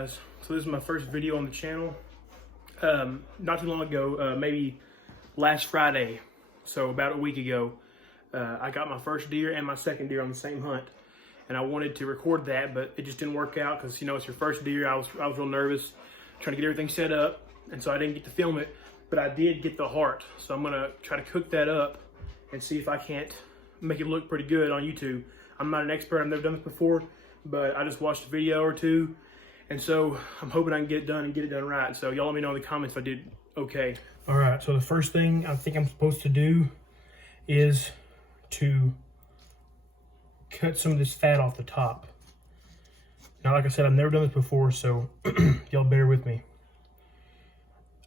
guys, so this is my first video on the channel. Not too long ago, maybe last Friday, so about a week ago, I got my first deer and my second deer on the same hunt, and I wanted to record that, but it just didn't work out because, you know, it's your first deer. I was real nervous trying to get everything set up, and so I didn't get to film it, but I did get the heart, so I'm gonna try to cook that up and see if I can't make it look pretty good on YouTube. I'm not an expert, I've never done this before, but I just watched a video or two, and so I'm hoping I can get it done and get it done right. So y'all let me know in the comments if I did okay. All right, so the first thing I think I'm supposed to do is to cut some of this fat off the top. Now, like I said, I've never done this before, so y'all bear with me.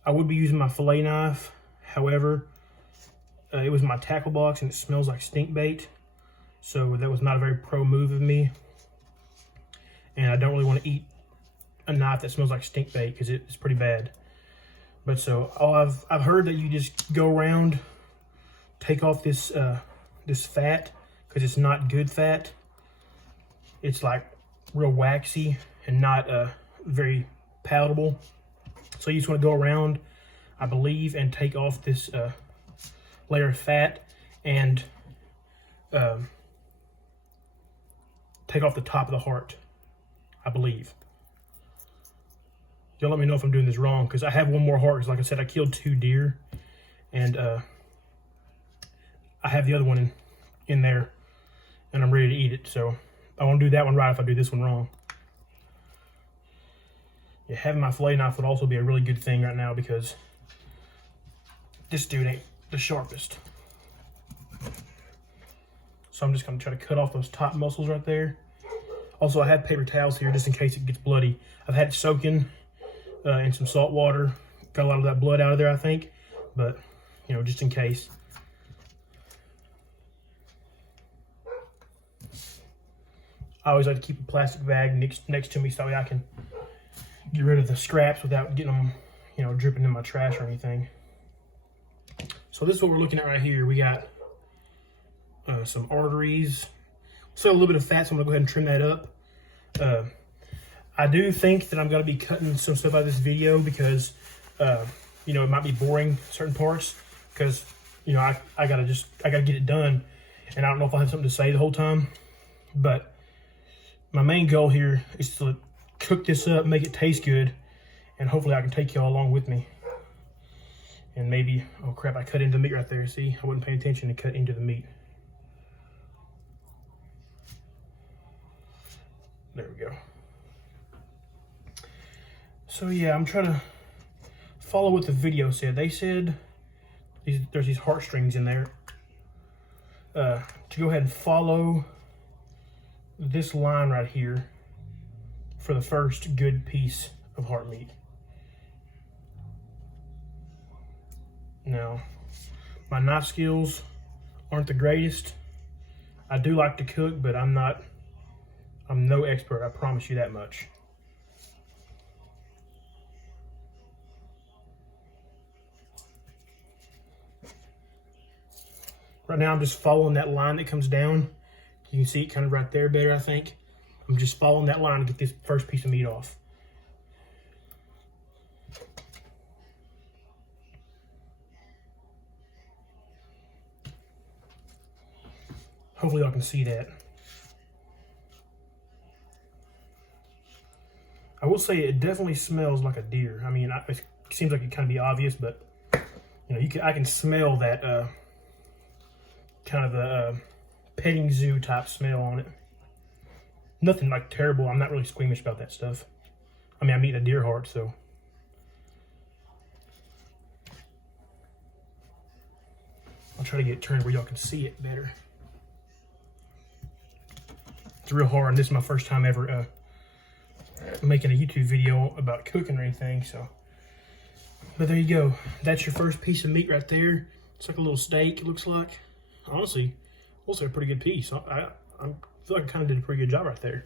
I would be using my fillet knife, however, it was my tackle box and it smells like stink bait, so that was not a very pro move of me. And I don't really want to eat a knife that smells like stink bait because it's pretty bad. But so I've heard that you just go around, take off this this fat, because it's not good fat. It's like real waxy and not very palatable. So you just want to go around, I believe, and take off this layer of fat and take off the top of the heart, I believe. Y'all let me know if I'm doing this wrong, because I have one more heart, because like I said, I killed 2 deer, and I have the other one in there, and I'm ready to eat it, so I won't do that one right if I do this one wrong. Yeah, having my fillet knife would also be a really good thing right now, because this dude ain't the sharpest. So I'm just going to try to cut off those top muscles right there. Also, I have paper towels here just in case it gets bloody. I've had it soaking in some salt water. Got a lot of that blood out of there, I think. But, you know, just in case. I always like to keep a plastic bag next to me so I can get rid of the scraps without getting them, you know, dripping in my trash or anything. So this is what we're looking at right here. We got some arteries. So a little bit of fat, so I'm gonna go ahead and trim that up. I do think that I'm gonna be cutting some stuff out of this video because, you know, it might be boring certain parts because, you know, I gotta get it done, and I don't know if I'll have something to say the whole time. But my main goal here is to cook this up, make it taste good, and hopefully I can take y'all along with me. And maybe, oh crap, I cut into the meat right there. See, I wasn't paying attention to cut into the meat. There we go. So yeah, I'm trying to follow what the video said. They said there's these heartstrings in there. To go ahead and follow this line right here for the first good piece of heart meat. Now, my knife skills aren't the greatest. I do like to cook, but I'm no expert, I promise you that much. Right now I'm just following that line that comes down. You can see it kind of right there better, I think. I'm just following that line to get this first piece of meat off. Hopefully y'all can see that. I will say it definitely smells like a deer. I mean, it seems like it kind of be obvious, but you know, I can smell that kind of a petting zoo type smell on it. Nothing like terrible. I'm not really squeamish about that stuff. I mean, I'm eating a deer heart, so. I'll try to get it turned where y'all can see it better. It's real hard, and this is my first time ever making a YouTube video about cooking or anything, so. But there you go. That's your first piece of meat right there. It's like a little steak, it looks like. Honestly, also a pretty good piece. I feel like I kind of did a pretty good job right there.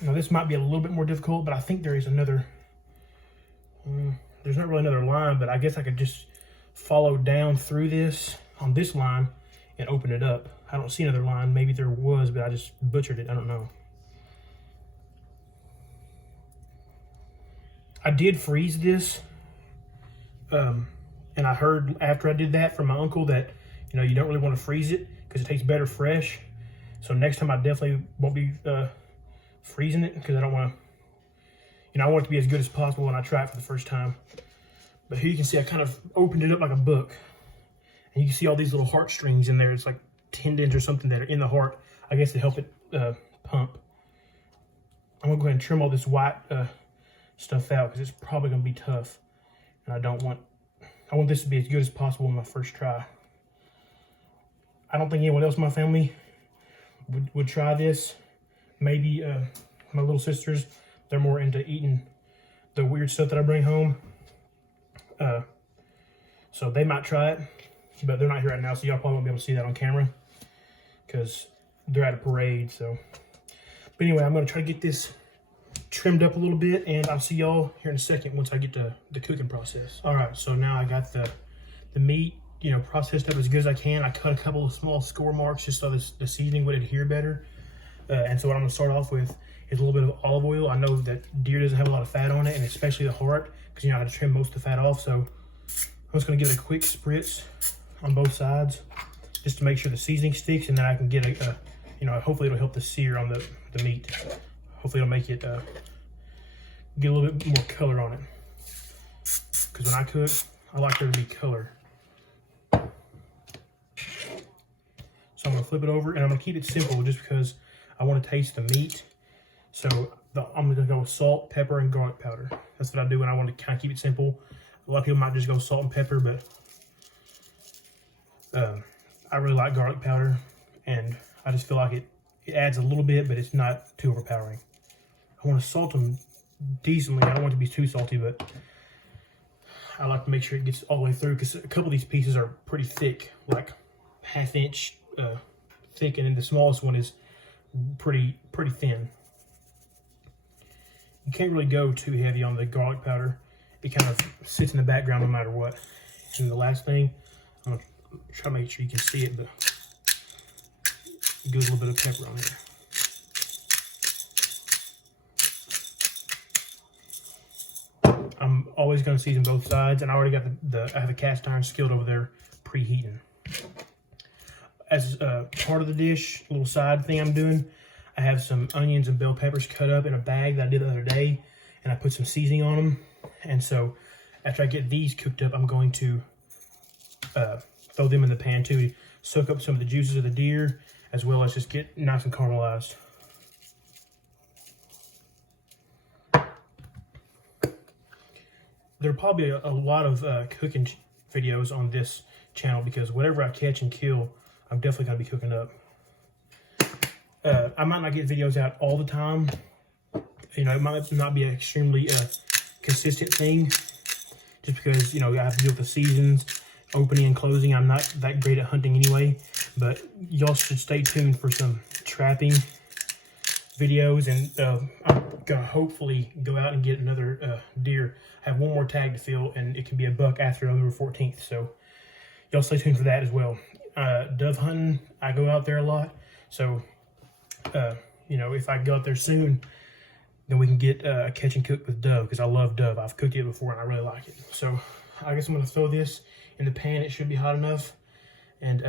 Now this might be a little bit more difficult, but I think there is another, there's not really another line, but I guess I could just follow down through this on this line and open it up. I don't see another line. Maybe there was, but I just butchered it. I don't know. I did freeze this, and I heard after I did that from my uncle that, you know, you don't really want to freeze it because it tastes better fresh. So next time I definitely won't be freezing it because I don't want to, you know, I want it to be as good as possible when I try it for the first time. But here you can see I kind of opened it up like a book, and you can see all these little heartstrings in there. It's like tendons or something that are in the heart, I guess, to help it pump. I'm gonna go ahead and trim all this white stuff out because it's probably gonna be tough, and I want this to be as good as possible in my first try. I don't think anyone else in my family would try this. Maybe my little sisters, they're more into eating the weird stuff that I bring home. So they might try it, but they're not here right now, so y'all probably won't be able to see that on camera because they're at a parade. So, but anyway, I'm gonna try to get this trimmed up a little bit, and I'll see y'all here in a second once I get to the cooking process. All right, so now I got the meat, you know, processed up as good as I can. I cut a couple of small score marks just so the seasoning would adhere better. And so what I'm gonna start off with is a little bit of olive oil. I know that deer doesn't have a lot of fat on it, and especially the heart, because, you know, I had to trim most of the fat off. So I'm just gonna give it a quick spritz on both sides just to make sure the seasoning sticks, and then I can get a you know, hopefully it'll help the sear on the meat. Hopefully it'll make it get a little bit more color on it. Because when I cook, I like there to be color. So I'm gonna flip it over, and I'm gonna keep it simple just because I want to taste the meat. So I'm gonna go with salt, pepper, and garlic powder. That's what I do when I want to kind of keep it simple. A lot of people might just go salt and pepper, but I really like garlic powder, and I just feel like it adds a little bit, but it's not too overpowering. I want to salt them decently. I don't want it to be too salty, but I like to make sure it gets all the way through because a couple of these pieces are pretty thick, like half-inch thick, and then the smallest one is pretty thin. You can't really go too heavy on the garlic powder. It kind of sits in the background no matter what. And the last thing, I'm gonna try to make sure you can see it, but give a little bit of pepper on here. I'm always going to season both sides, and I already got I have a cast iron skillet over there preheating. As part of the dish, a little side thing I'm doing, I have some onions and bell peppers cut up in a bag that I did the other day, and I put some seasoning on them. And so after I get these cooked up, I'm going to throw them in the pan too, soak up some of the juices of the deer, as well as just get nice and caramelized. There are probably a lot of cooking videos on this channel because whatever I catch and kill, I'm definitely going to be cooking up. I might not get videos out all the time. You know, it might not be an extremely consistent thing just because, you know, I have to deal with the seasons, opening and closing. I'm not that great at hunting anyway, but y'all should stay tuned for some trapping videos, and I'm gonna hopefully go out and get another deer. I have one more tag to fill, and it can be a buck after November 14th, so y'all stay tuned for that as well. Dove hunting, I go out there a lot, so you know, if I go out there soon, then we can get a catch and cook with dove, because I love dove. I've cooked it before and I really like it. So I guess I'm gonna throw this in the pan. It should be hot enough, and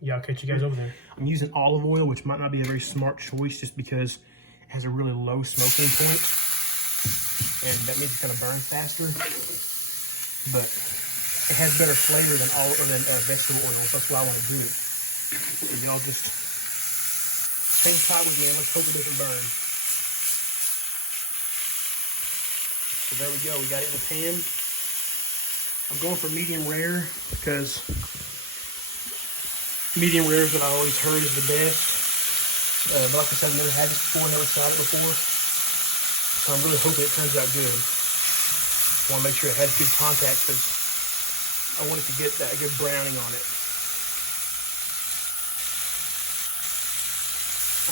yeah, I'll catch you guys over there. I'm using olive oil, which might not be a very smart choice just because it has a really low smoking point, and that means it's gonna burn faster. But it has better flavor than vegetable oil, so that's why I want to do it. So y'all just hang tight with me and let's hope it doesn't burn. So there we go, we got it in the pan. I'm going for medium rare because medium rare is what I always heard is the best. But like I said, I've never had this before, never tried it before. So I'm really hoping it turns out good. I want to make sure it has good contact because I want it to get that good browning on it.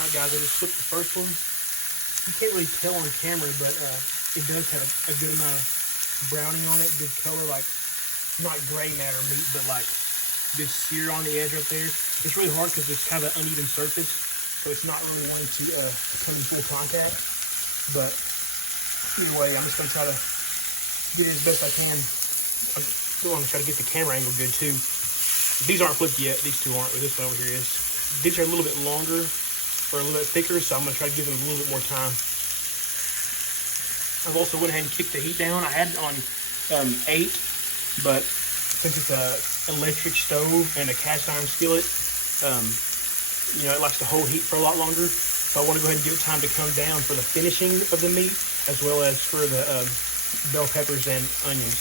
Alright guys, I just flipped the first one. You can't really tell on camera, but it does have a good amount of browning on it, good color, like not gray matter meat, but like good sear on the edge right there. It's really hard because it's kind of an uneven surface, so it's not really wanting to come in full contact. But Either way, I'm just gonna try to get it as best I can. I'm going to try to get the camera angle good too. These aren't flipped yet. These two aren't, but this one over here is. These are a little bit longer or a little bit thicker, so I'm gonna try to give them a little bit more time. I've also went ahead and kicked the heat down. I had it on 8, but since it's a electric stove and a cast iron skillet, you know, it likes to hold heat for a lot longer. So I want to go ahead and give it time to come down for the finishing of the meat, as well as for the bell peppers and onions.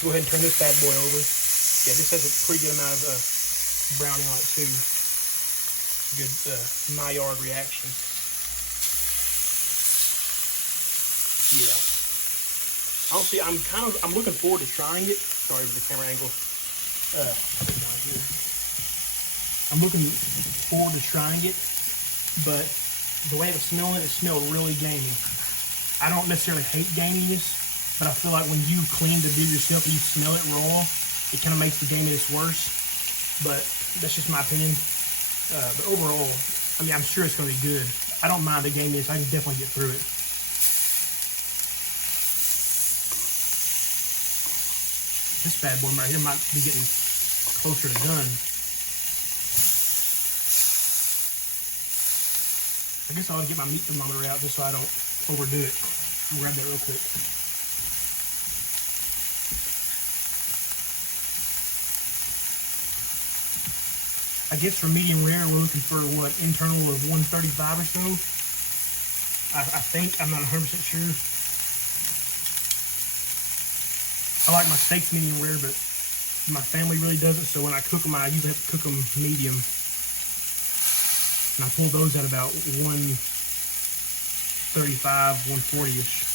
Go ahead and turn this bad boy over. Yeah, this has a pretty good amount of browning on it too. Good Maillard reaction. Yeah. Honestly, I'm looking forward to trying it. Sorry for the camera angle. I'm looking forward to trying it, but the way it's smelling, it smells really gamey. I don't necessarily hate gaminess, but I feel like when you clean the deer yourself and you smell it raw, it kind of makes the gaminess worse. But that's just my opinion. But overall, I mean, I'm sure it's going to be good. I don't mind the gaminess. I can definitely get through it. This bad boy right here might be getting closer to done. I guess I ought to get my meat thermometer out just so I don't overdo it. I'll grab that real quick. I guess for medium rare, we're looking for what, internal of 135 or so. I think, I'm not 100% sure. I like my steaks medium rare, but my family really doesn't, so when I cook them, I usually have to cook them medium. And I pull those at about 135, 140-ish.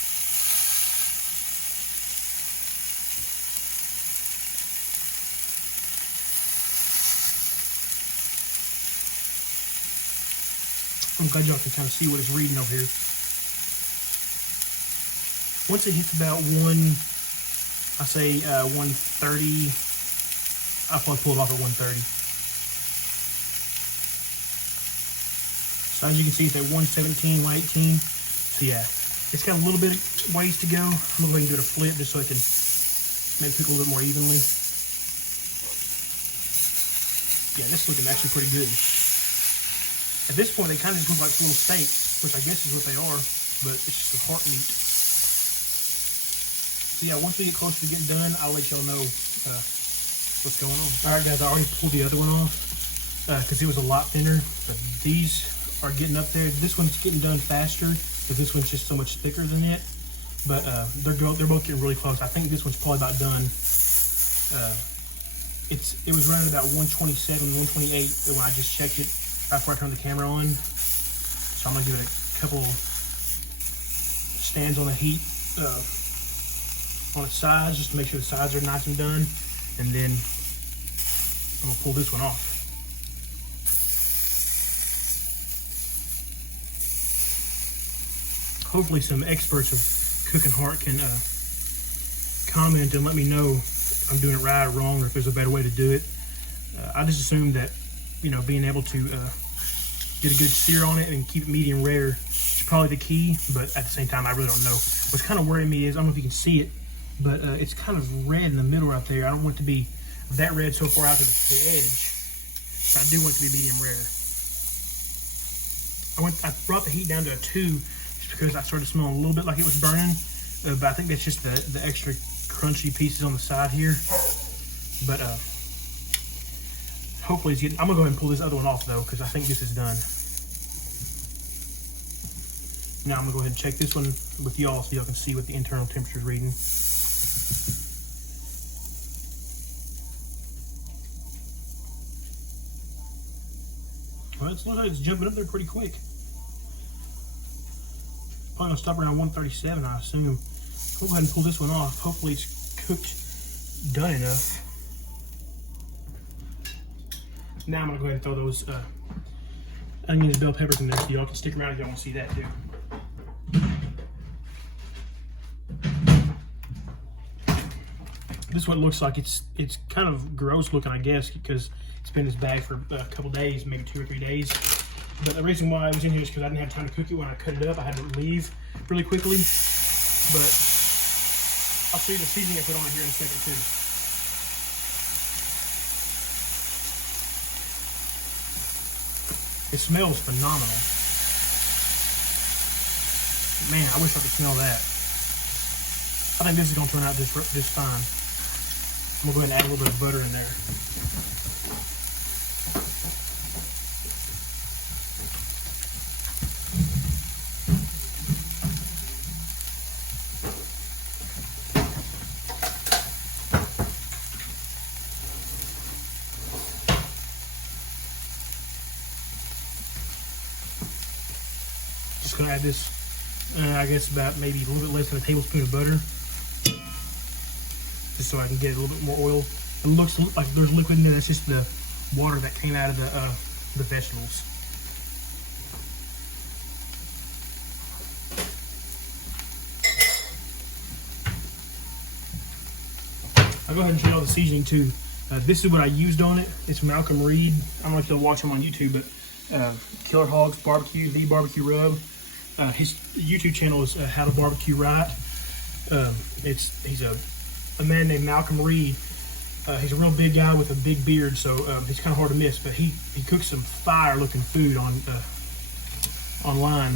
I'm glad y'all can kind of see what it's reading over here. Once it hits about 130, I'll probably pull it off at 130. So as you can see, it's at 117, 118. So yeah, it's got a little bit of ways to go. I'm gonna go ahead and give it a flip just so I can maybe cook a little bit more evenly. Yeah, this is looking actually pretty good. At this point, they kind of just look like little steaks, which I guess is what they are, but it's just a heart meat. So yeah, once we get closer to getting done, I'll let y'all know what's going on. All right, guys, I already pulled the other one off because it was a lot thinner. But these are getting up there. This one's getting done faster, but this one's just so much thicker than it. But they're both getting really close. I think this one's probably about done. It was running about 127, 128 when I just checked it before I turned the camera on. So I'm gonna give it a couple stands on the heat on its sides just to make sure the sides are nice and done, and then I'm gonna pull this one off. Hopefully some experts of cooking heart can comment and let me know if I'm doing it right or wrong, or if there's a better way to do it. I just assume that, you know, being able to get a good sear on it and keep it medium rare is probably the key, but at the same time, I really don't know. What's kind of worrying me is, I don't know if you can see it, but it's kind of red in the middle right there. I don't want it to be that red so far out to the edge, but I do want it to be medium rare. I brought the heat down to a 2 just because I started smelling a little bit like it was burning, but I think that's just the extra crunchy pieces on the side here. But hopefully it's getting, I'm gonna go ahead and pull this other one off though, because I think this is done. Now I'm gonna go ahead and check this one with y'all so y'all can see what the internal temperature is reading. Well, it looks like it's jumping up there pretty quick. Probably gonna stop around 137, I assume. I'll go ahead and pull this one off. Hopefully it's cooked done enough. Now I'm gonna go ahead and throw those onions and bell peppers in there so y'all can stick around if y'all want to see that too. This is what it looks like. It's kind of gross looking, I guess, because it's been in this bag for a couple days, maybe 2 or 3 days. But the reason why I was in here is because I didn't have time to cook it when I cut it up. I had to leave really quickly. but I'll show you the seasoning I put on it here in a second too. It smells phenomenal. Man, I wish I could smell that. I think this is going to turn out just fine. I'm going to go ahead and add a little bit of butter in there. Just going to add this, I guess about maybe a little bit less than a tablespoon of butter. Just so I can get a little bit more oil. It looks like there's liquid in there. That's just the water that came out of the vegetables. I'll go ahead and show you all the seasoning too. This is what I used on it. It's Malcolm Reed. I don't know if you'll watch him on YouTube, but Killer Hogs Barbecue, the barbecue rub. His YouTube channel is How to Barbecue Right. He's a man named Malcolm Reed. He's a real big guy with a big beard, so he's kind of hard to miss. But he cooks some fire-looking food on online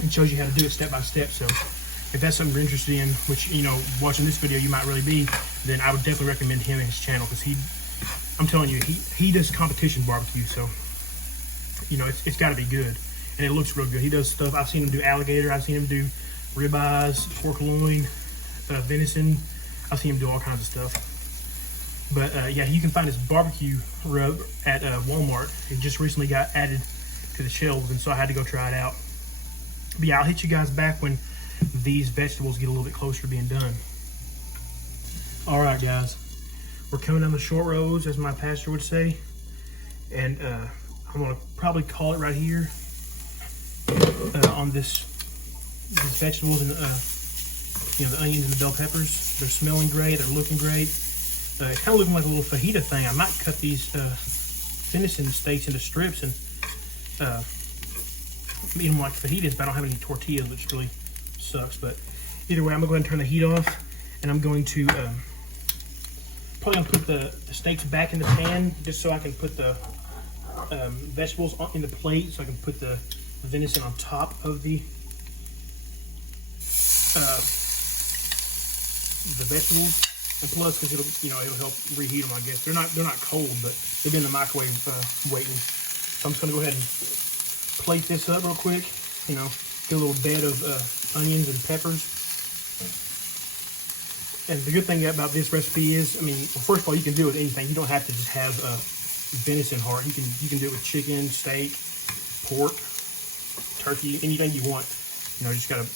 and shows you how to do it step by step. So if that's something you're interested in, which, you know, watching this video you might really be, then I would definitely recommend him and his channel, because I'm telling you, he does competition barbecue, so you know it's got to be good, and it looks real good. He does stuff. I've seen him do alligator. I've seen him do ribeyes, pork loin, venison. I've seen him do all kinds of stuff. But yeah, you can find this barbecue rub at Walmart. It just recently got added to the shelves, and so I had to go try it out. But yeah, I'll hit you guys back when these vegetables get a little bit closer to being done. All right, guys, we're coming down the short rows, as my pastor would say, and I'm gonna probably call it right here on these vegetables and you know, the onions and the bell peppers. They're smelling great. They're looking great. It's kind of looking like a little fajita thing. I might cut these venison steaks into strips and eat them like fajitas, but I don't have any tortillas, which really sucks. But either way, I'm gonna go ahead and turn the heat off, and I'm going to probably gonna put the steaks back in the pan just so I can put the vegetables in the plate, so I can put the venison on top of the vegetables, and plus because it'll help reheat them. I guess they're not cold, but they've been in the microwave waiting. So I'm just gonna go ahead and plate this up real quick. You know, get a little bed of onions and peppers. And the good thing about this recipe is, I mean, well, first of all, you can do it with anything. You don't have to just have venison heart. You can do it with chicken, steak, pork, turkey, anything you want. You know, you just gotta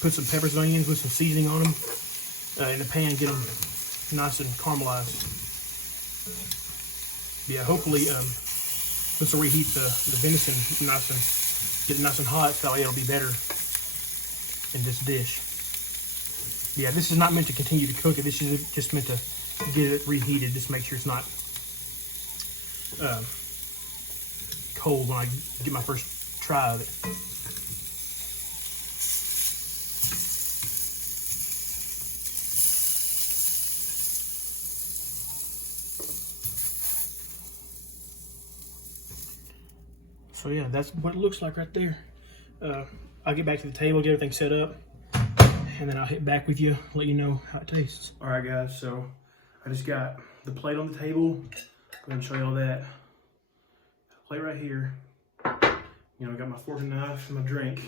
put some peppers and onions with some seasoning on them in the pan, get them nice and caramelized. Yeah, hopefully this will reheat the venison nice and get it nice and hot, so it'll be better in this dish. Yeah, this is not meant to continue to cook it. This is just meant to get it reheated. Just make sure it's not cold when I get my first try of it. So yeah, that's what it looks like right there. I'll get back to the table, get everything set up, and then I'll hit back with you, let you know how it tastes. All right, guys, so I just got the plate on the table. Go ahead and show you all that. Plate right here. You know, I got my fork and knife and my drink.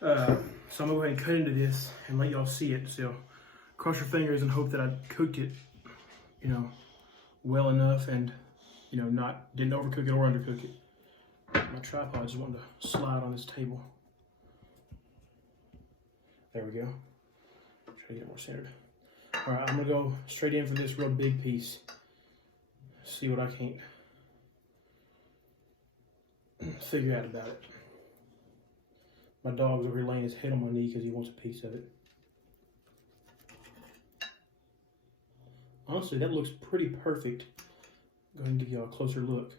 So I'm gonna go ahead and cut into this and let y'all see it. So cross your fingers and hope that I cooked it, you know, well enough, and you know, didn't overcook it or undercook it. My tripod just wanted to slide on this table. There we go. Try to get it more centered. All right, I'm gonna go straight in for this real big piece. See what I can't figure out about it. My dog's over here laying his head on my knee because he wants a piece of it. Honestly, that looks pretty perfect. Go ahead and give y'all a closer look.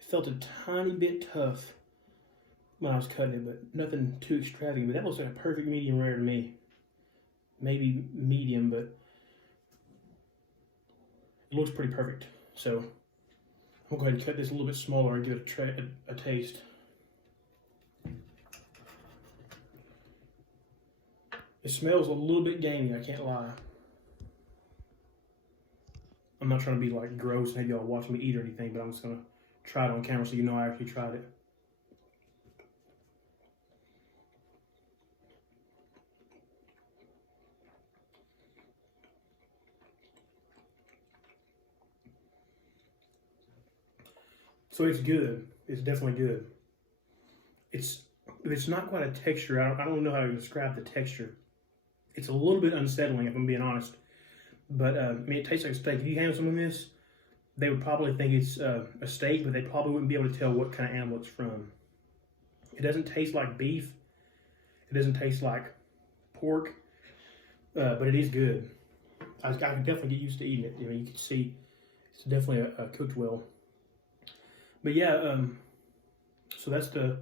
It felt a tiny bit tough, when I was cutting it, but nothing too extravagant. But that looks like a perfect medium rare to me. Maybe medium, but it looks pretty perfect. So I'm gonna go ahead and cut this a little bit smaller and give it a taste. It smells a little bit gamey, I can't lie. I'm not trying to be like gross and have y'all watch me eat or anything, but I'm just gonna try it on camera so you know I actually tried it. So it's good. It's definitely good. It's not quite a texture. I don't know how to describe the texture. It's a little bit unsettling, if I'm being honest. But I mean, it tastes like a steak. If you hand someone this, they would probably think it's a steak, but they probably wouldn't be able to tell what kind of animal it's from. It doesn't taste like beef. It doesn't taste like pork, but it is good. I can definitely get used to eating it. You know, you can see it's definitely cooked well. But yeah, so that's the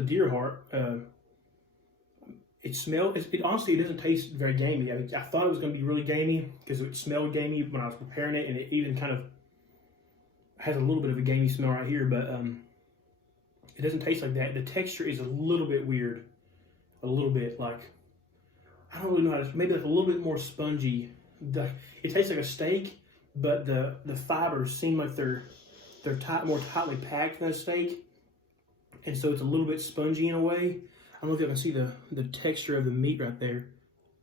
deer heart. It honestly, it doesn't taste very gamey. I thought it was going to be really gamey because it smelled gamey when I was preparing it, and it even kind of has a little bit of a gamey smell right here, but it doesn't taste like that. The texture is a little bit weird. A little bit like, I don't really know how to, maybe like a little bit more spongy. It tastes like a steak, but the fibers seem like they're more tightly packed than a steak, and so it's a little bit spongy in a way. I don't know if you can see the texture of the meat right there.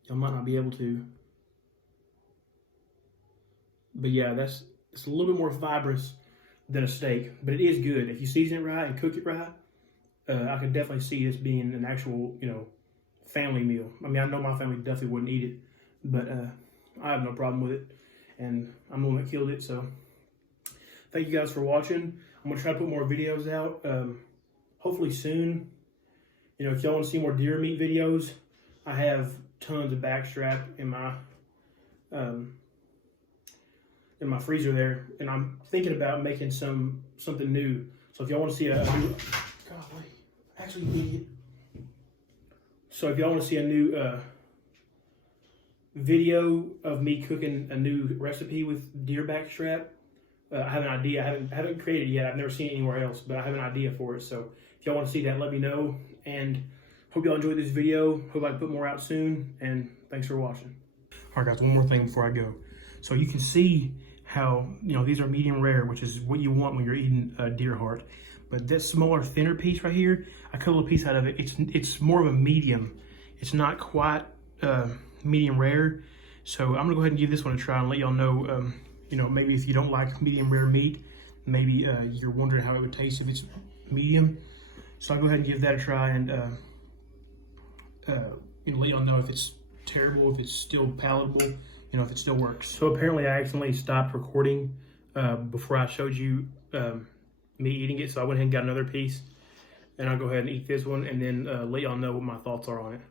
Y'all might not be able to, but yeah, it's a little bit more fibrous than a steak, but it is good if you season it right and cook it right. I could definitely see this being an actual, you know, family meal. I mean, I know my family definitely wouldn't eat it, but I have no problem with it, and I'm the one that killed it. So thank you guys for watching. I'm gonna try to put more videos out, hopefully soon. You know, if y'all want to see more deer meat videos, I have tons of backstrap in my freezer there, and I'm thinking about making something new. So if y'all want to see a new, golly, actually idiot. So if y'all want to see a new video of me cooking a new recipe with deer backstrap, I have an idea. I haven't created it yet. I've never seen it anywhere else, but I have an idea for it. So if y'all want to see that, let me know. And hope y'all enjoyed this video. Hope I can put more out soon. And thanks for watching. All right, guys, one more thing before I go. So you can see how, you know, these are medium rare, which is what you want when you're eating a deer heart. But this smaller, thinner piece right here, I cut a little piece out of it. It's more of a medium. It's not quite medium rare. So I'm gonna go ahead and give this one a try and let y'all know, you know, maybe if you don't like medium rare meat, maybe you're wondering how it would taste if it's medium. So I'll go ahead and give that a try and you know, let y'all know if it's terrible, if it's still palatable, you know, if it still works. So apparently I accidentally stopped recording before I showed you me eating it. So I went ahead and got another piece, and I'll go ahead and eat this one and then let y'all know what my thoughts are on it.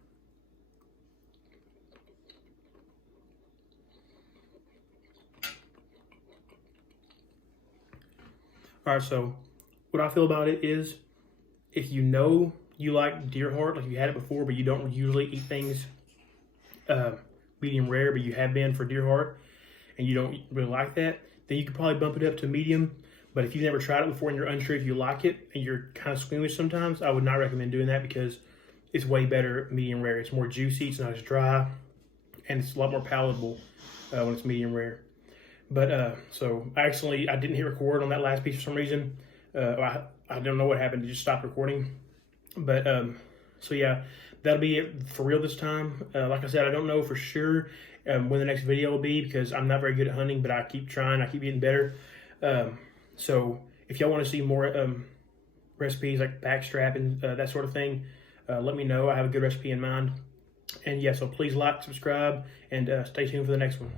All right, so what I feel about it is, if you know you like deer heart, like you had it before, but you don't usually eat things medium rare, but you have been for deer heart, and you don't really like that, then you could probably bump it up to medium. But if you've never tried it before and you're unsure if you like it, and you're kind of squeamish sometimes, I would not recommend doing that because it's way better medium rare. It's more juicy, it's not as dry, and it's a lot more palatable when it's medium rare. But so I didn't hit record on that last piece for some reason. I don't know what happened. It just stopped recording. But so yeah, that'll be it for real this time. Like I said, I don't know for sure when the next video will be because I'm not very good at hunting, but I keep trying. I keep getting better. So if y'all want to see more recipes like backstrap and that sort of thing, let me know. I have a good recipe in mind. And yeah, so please like, subscribe, and stay tuned for the next one.